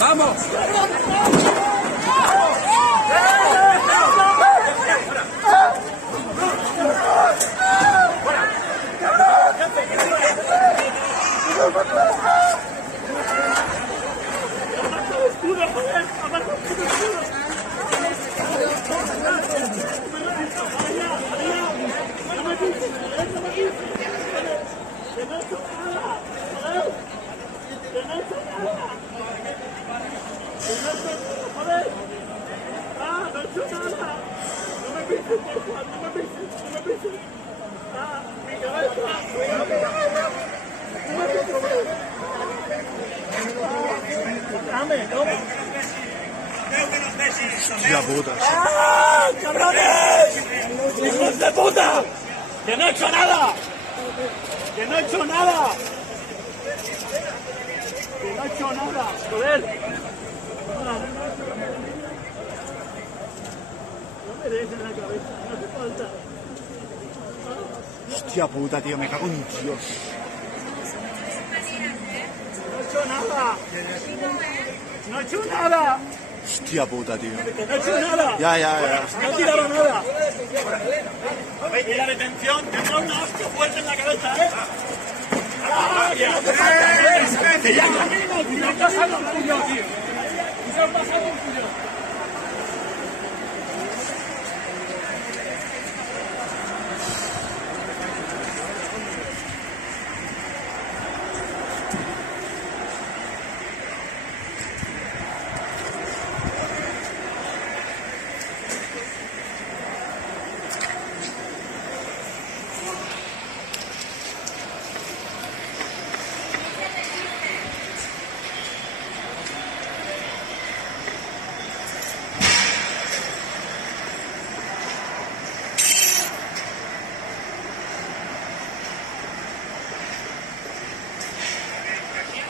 ¡Vamos! Hostia puta. ¡Ah, cabrones! ¡Hijos de puta! ¡Que no he hecho nada! ¡Que no he hecho nada! ¡Que no he hecho nada! ¡Joder! No me des en la cabeza, no hace falta. Hostia puta, tío, me cago en Dios. ¡No he hecho nada! ¡No he hecho nada! Hostia puta, tío. ¡Que no he hecho nada! Ya. ¡No he tirado nada! Y la detención tendrá una hostia fuerte en la cabeza, ¿eh? ¡Ah! ¡Que no te falta! ¡Que ya camino! ¡Que ya pasado el tuyo, tío! ¡Que ya pasado el tuyo!